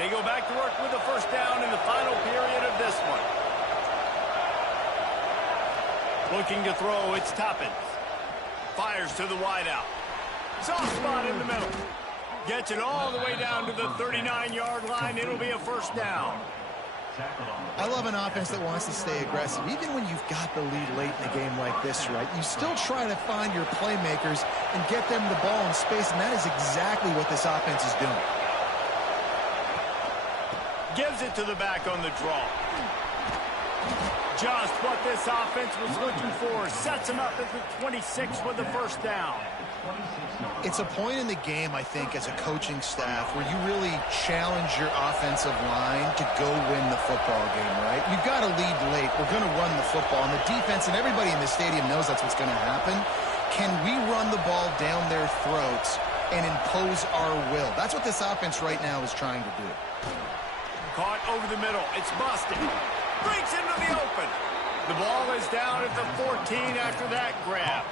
They go back to work with the first down in the final period of this one. Looking to throw, it's Toppin. Fires to the wideout. Soft spot in the middle. Gets it all the way down to the 39-yard line. It'll be a first down. I love an offense that wants to stay aggressive. Even when you've got the lead late in a game like this, right, you still try to find your playmakers and get them the ball in space, and that is exactly what this offense is doing. Gives it to the back on the draw. Just what this offense was looking for. Sets him up at the 26 with the first down. It's a point in the game, I think, as a coaching staff where you really challenge your offensive line to go win the football game, right? We've got to lead late. We're going to run the football. And the defense and everybody in the stadium knows that's what's going to happen. Can we run the ball down their throats and impose our will? That's what this offense right now is trying to do. Caught over the middle. It's busted. Breaks into the open. The ball is down at the 14 after that grab.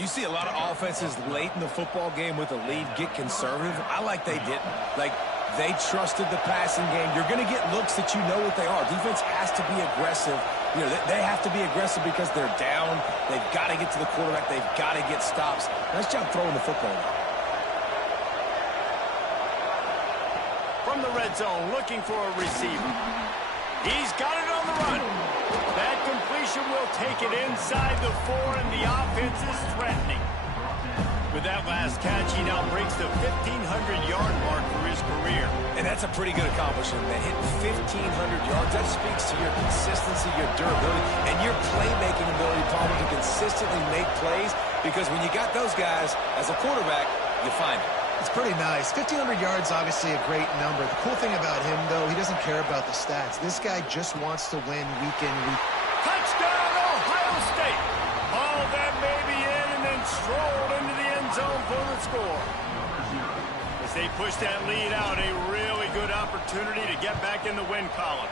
You see a lot of offenses late in the football game with a lead get conservative. I like they didn't. Like, they trusted the passing game. You're going to get looks that you know what they are. Defense has to be aggressive. You know, they have to be aggressive because they're down. They've got to get to the quarterback. They've got to get stops. Nice job throwing the football. From the red zone, looking for a receiver. He's got it on the run. That completion will take it inside the 4, and the offense is threatening. With that last catch, he now breaks the 1,500-yard mark for his career. And that's a pretty good accomplishment, man. Hitting 1,500 yards, that speaks to your consistency, your durability, and your playmaking ability, Palmer, to consistently make plays. Because when you got those guys, as a quarterback, you find it. It's pretty nice. 1,500 yards, obviously a great number. The cool thing about him, though, he doesn't care about the stats. This guy just wants to win week in, week. Touchdown, Ohio State. Oh, that may be in, and then strolled into the end zone for the score. As they push that lead out, a really good opportunity to get back in the win column.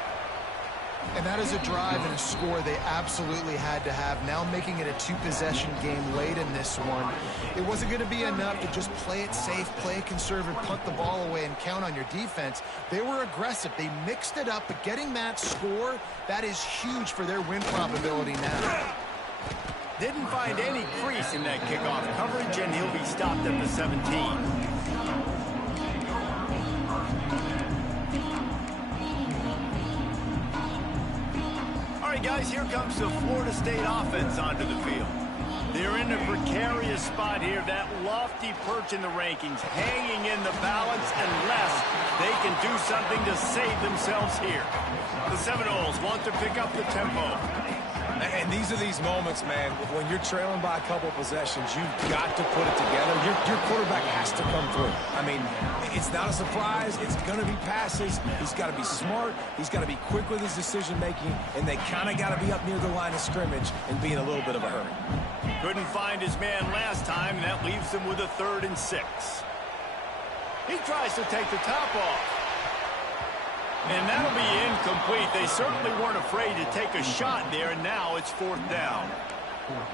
And that is a drive and a score they absolutely had to have. Now making it a 2-possession game late in this one. It wasn't going to be enough to just play it safe, play it conservative, punt the ball away, and count on your defense. They were aggressive. They mixed it up, but getting that score, that is huge for their win probability now. Didn't find any crease in that kickoff coverage, and he'll be stopped at the 17. All right, guys, here comes the Florida State offense onto the field. They're in a precarious spot here, that lofty perch in the rankings, hanging in the balance unless they can do something to save themselves here. The Seminoles want to pick up the tempo. And these are these moments, man, when you're trailing by a couple possessions, you've got to put it together. Your quarterback has to come through. I mean, it's not a surprise. It's going to be passes. He's got to be smart. He's got to be quick with his decision-making, and they kind of got to be up near the line of scrimmage and be in a little bit of a hurry. Couldn't find his man last time, and that leaves him with a 3rd and 6. He tries to take the top off. And that'll be incomplete. They certainly weren't afraid to take a shot there, and now it's 4th down.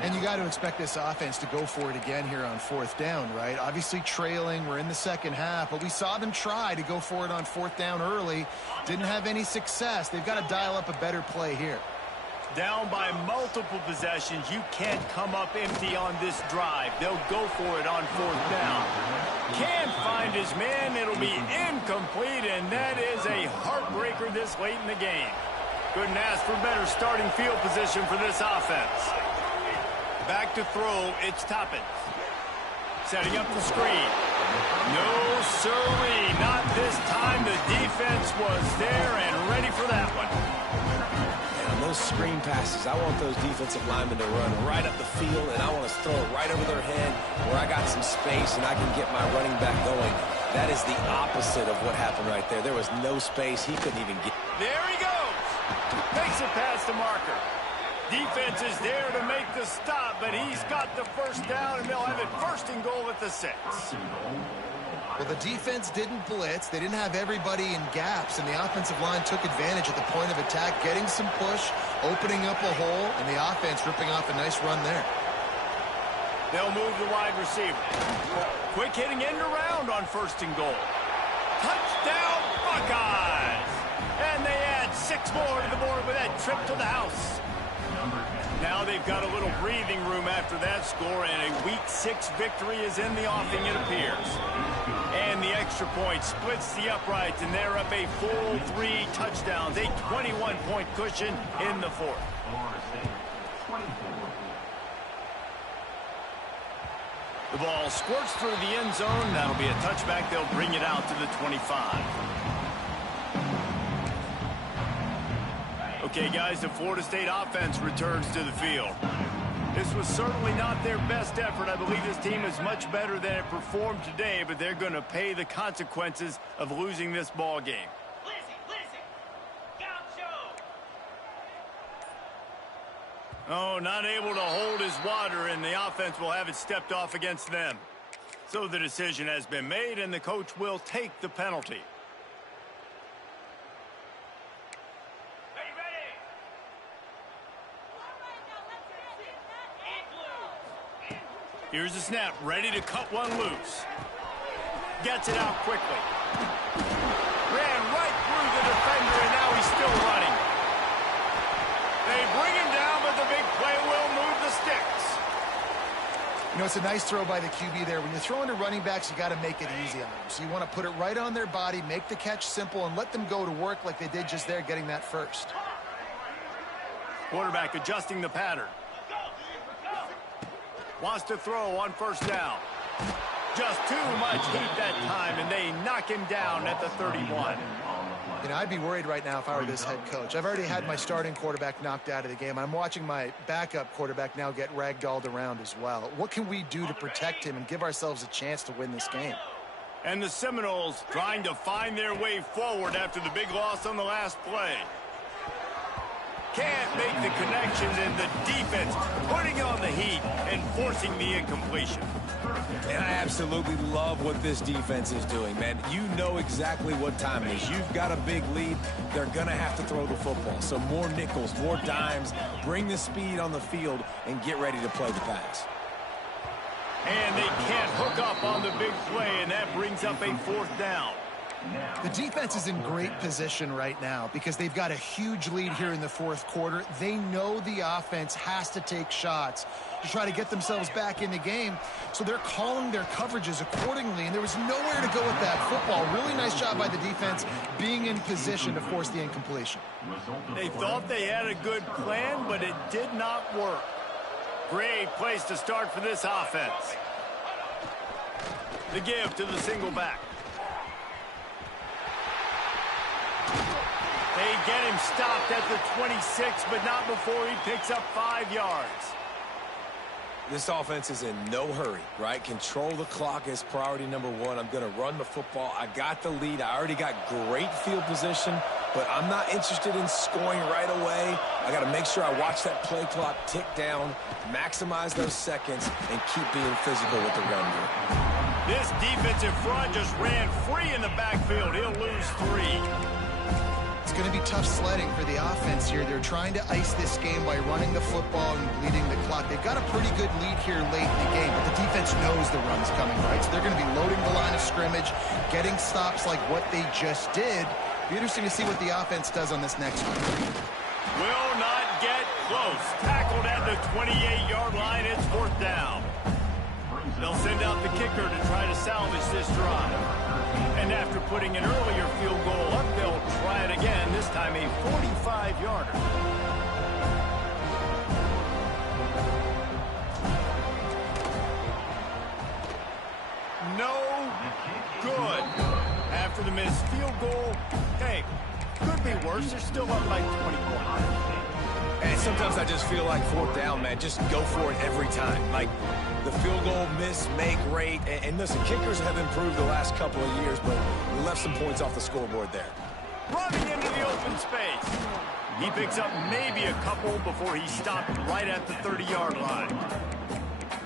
And you got to expect this offense to go for it again here on 4th down, right? Obviously trailing, we're in the second half, but we saw them try to go for it on 4th down early. Didn't have any success. They've got to dial up a better play here. Down by multiple possessions, you can't come up empty on this drive. They'll go for it on 4th down. Can't find his man. It'll be incomplete, and that is a heartbreaker this late in the game. Couldn't ask for better starting field position for this offense. Back to throw, it's Toppin. Setting up the screen. No, sirree, not this time. The defense was there and ready for that one. Those screen passes, I want those defensive linemen to run right up the field, and I want to throw it right over their head where I got some space and I can get my running back going. That is the opposite of what happened right there. There was no space. He couldn't even get. There he goes. Makes it past the marker. Defense is there to make the stop, but he's got the first down, and they'll have it 1st and goal at the 6. Well, the defense didn't blitz. They didn't have everybody in gaps, and the offensive line took advantage at the point of attack, getting some push, opening up a hole, and the offense ripping off a nice run there. They'll move the wide receiver. Quick hitting end around on 1st and goal. Touchdown, Buckeyes! And they add 6 more to the board with that trip to the house. Now they've got a little breathing room after that score, and a Week 6 victory is in the offing, it appears. And the extra point splits the uprights, and they're up a full 3 touchdowns, a 21-point cushion in the 4th. The ball squirts through the end zone. That'll be a touchback. They'll bring it out to the 25. Okay, guys, the Florida State offense returns to the field. This was certainly not their best effort. I believe this team is much better than it performed today, but they're going to pay the consequences of losing this ball game. Oh, not able to hold his water, and the offense will have it stepped off against them. So the decision has been made, and the coach will take the penalty. Here's the snap, ready to cut one loose. Gets it out quickly. Ran right through the defender, and now he's still running. They bring him down, but the big play will move the sticks. You know, it's a nice throw by the QB there. When you're throwing to running backs, you got to make it easy on them. So you want to put it right on their body, make the catch simple, and let them go to work like they did just there, getting that first. Quarterback adjusting the pattern. Wants to throw on 1st down. Just too much heat that time, and they knock him down at the 31. You know, I'd be worried right now if I were this head coach. I've already had my starting quarterback knocked out of the game. I'm watching my backup quarterback now get ragdolled around as well. What can we do to protect him and give ourselves a chance to win this game? And the Seminoles trying to find their way forward after the big loss on the last play. Can't make the connection, and the defense putting on the heat and forcing the incompletion. And I absolutely love what this defense is doing, man. You know exactly what time it is. You've got a big lead. They're going to have to throw the football. So more nickels, more dimes, bring the speed on the field, and get ready to play the pass. And they can't hook up on the big play, and that brings up a 4th down. The defense is in great position right now because they've got a huge lead here in the 4th quarter. They know the offense has to take shots to try to get themselves back in the game, so they're calling their coverages accordingly, and there was nowhere to go with that football. Really nice job by the defense being in position to force the incompletion. They thought they had a good plan, but it did not work. Great place to start for this offense. The give to the single back. They get him stopped at the 26, but not before he picks up 5 yards. This offense is in no hurry, right? Control the clock is priority number 1. I'm going to run the football. I got the lead. I already got great field position, but I'm not interested in scoring right away. I got to make sure I watch that play clock tick down, maximize those seconds, and keep being physical with the run game. This defensive front just ran free in the backfield. He'll lose 3. It's going to be tough sledding for the offense here. They're trying to ice this game by running the football and bleeding the clock. They've got a pretty good lead here late in the game, but the defense knows the run's coming, right? So they're going to be loading the line of scrimmage, getting stops like what they just did. Be interesting to see what the offense does on this next one. Will not get close. Tackled at the 28-yard line. It's 4th down. They'll send out the kicker to try to salvage this drive. And after putting an earlier field goal up, they'll try it again, this time a 45-yarder. No good. After the missed field goal, hey, could be worse. They're still up by 20 points. And sometimes I just feel like 4th down, man. Just go for it every time. Like the field goal miss, make rate. And listen, kickers have improved the last couple of years, but we left some points off the scoreboard there. Running into the open space. He picks up maybe a couple before he stopped right at the 30-yard line.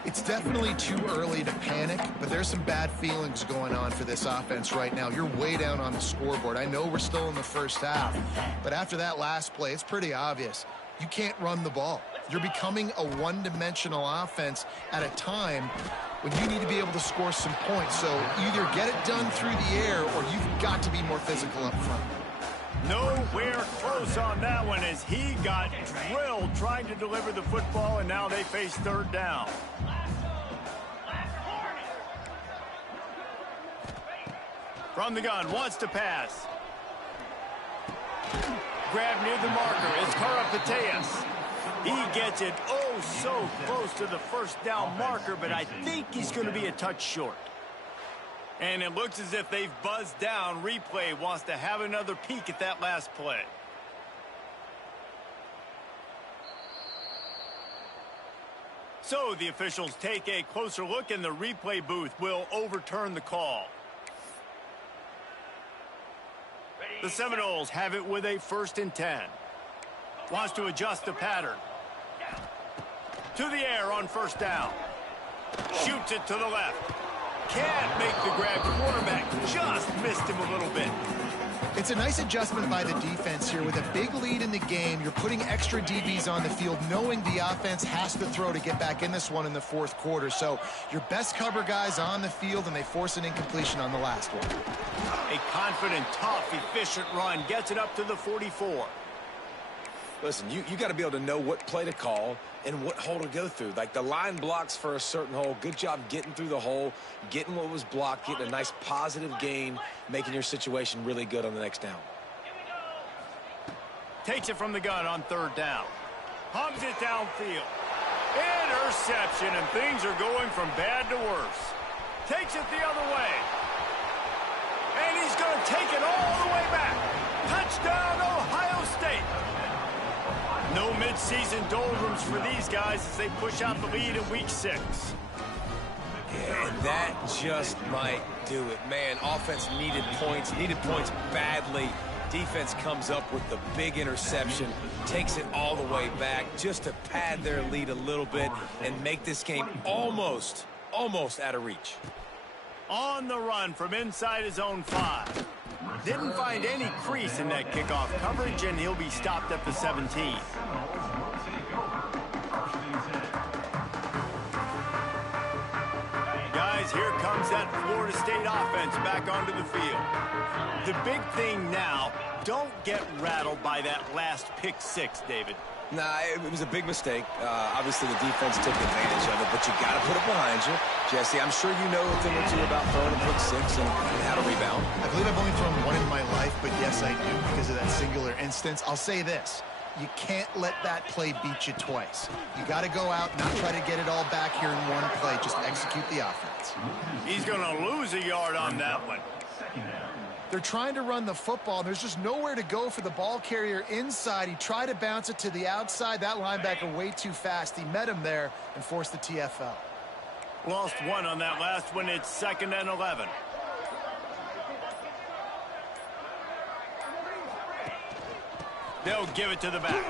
It's definitely too early to panic, but there's some bad feelings going on for this offense right now. You're way down on the scoreboard. I know we're still in the first half, but after that last play, it's pretty obvious. You can't run the ball. You're becoming a one-dimensional offense at a time when you need to be able to score some points. So either get it done through the air or you've got to be more physical up front. Nowhere close on that one as he got drilled trying to deliver the football, and now they face third down. From the gun, wants to pass. Grab near the marker is Karapateas. He gets it oh so close to the first down marker, but I think he's going to be a touch short. And it looks as if they've buzzed down. Replay wants to have another peek at that last play. So the officials take a closer look, and the replay booth will overturn the call. The Seminoles have it with a 1st and 10. Wants to adjust the pattern. To the air on 1st down. Shoots it to the left. Can't make the grab. Quarterback just missed him a little bit. It's a nice adjustment by the defense here. With a big lead in the game, you're putting extra DBs on the field, knowing the offense has to throw to get back in this one in the 4th quarter. So your best cover guys on the field, and they force an incompletion on the last one. A confident, tough, efficient run gets it up to the 44. Listen, you got to be able to know what play to call and what hole to go through. Like the line blocks for a certain hole. Good job getting through the hole, getting what was blocked, getting a nice positive gain, making your situation really good on the next down. Takes it from the gun on 3rd down. Hugs it downfield. Interception, and things are going from bad to worse. Takes it the other way. And he's going to take it all the way back. Touchdown, Ohio State. No midseason doldrums for these guys as they push out the lead in week 6. Yeah, and that just might do it. Man, offense needed points badly. Defense comes up with the big interception, takes it all the way back just to pad their lead a little bit and make this game almost out of reach. On the run from inside his own 5. Didn't find any crease in that kickoff coverage, and he'll be stopped at the 17. Guys, here comes that Florida State offense back onto the field. The big thing now, don't get rattled by that last pick 6, David. Nah, it was a big mistake. Obviously, the defense took advantage of it, but you got to put it behind you. Jesse, I'm sure you know a thing or two about throwing a pick 6 and how to rebound. I believe I've only thrown one in my life, but yes, I do because of that singular instance. I'll say this. You can't let that play beat you twice. You got to go out, not try to get it all back here in one play. Just execute the offense. He's going to lose a yard on that one. They're trying to run the football. There's just nowhere to go for the ball carrier inside. He tried to bounce it to the outside. That linebacker way too fast. He met him there and forced the TFL. Lost one on that last one. It's 2nd and 11. They'll give it to the back.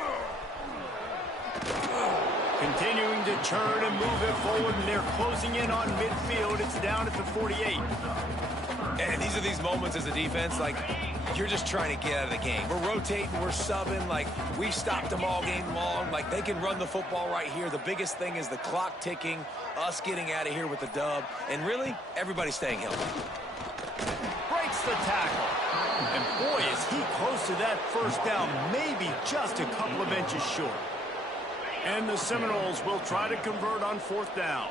Continuing to churn and move it forward, and they're closing in on midfield. It's down at the 48. And these are these moments as a defense, like, you're just trying to get out of the game. We're rotating, we're subbing, like, we've stopped them all game long. Like, they can run the football right here. The biggest thing is the clock ticking, us getting out of here with the dub, and really, everybody staying healthy. Breaks the tackle. And boy, is he close to that 1st down, maybe just a couple of inches short. And the Seminoles will try to convert on 4th down.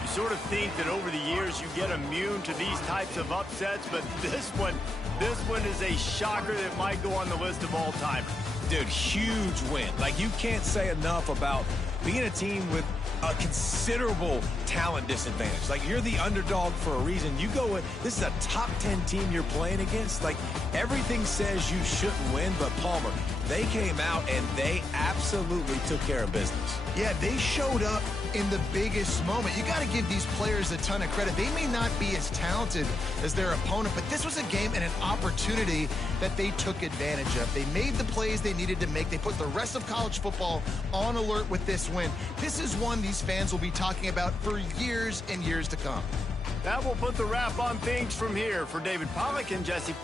You sort of think that over the years you get immune to these types of upsets, but this one is a shocker that might go on the list of all-timers. Dude, huge win. Like, you can't say enough about being a team with a considerable talent disadvantage. Like, you're the underdog for a reason. You go with, this is a top 10 team you're playing against. Like, everything says you shouldn't win, but Palmer, they came out and they absolutely took care of business. Yeah, they showed up in the biggest moment. You got to give these players a ton of credit. They may not be as talented as their opponent, but this was a game and an opportunity that they took advantage of. They made the plays they needed to make. They put the rest of college football on alert with this win. This is one these fans will be talking about for years and years to come. That will put the wrap on things from here. For David Pollack and Jesse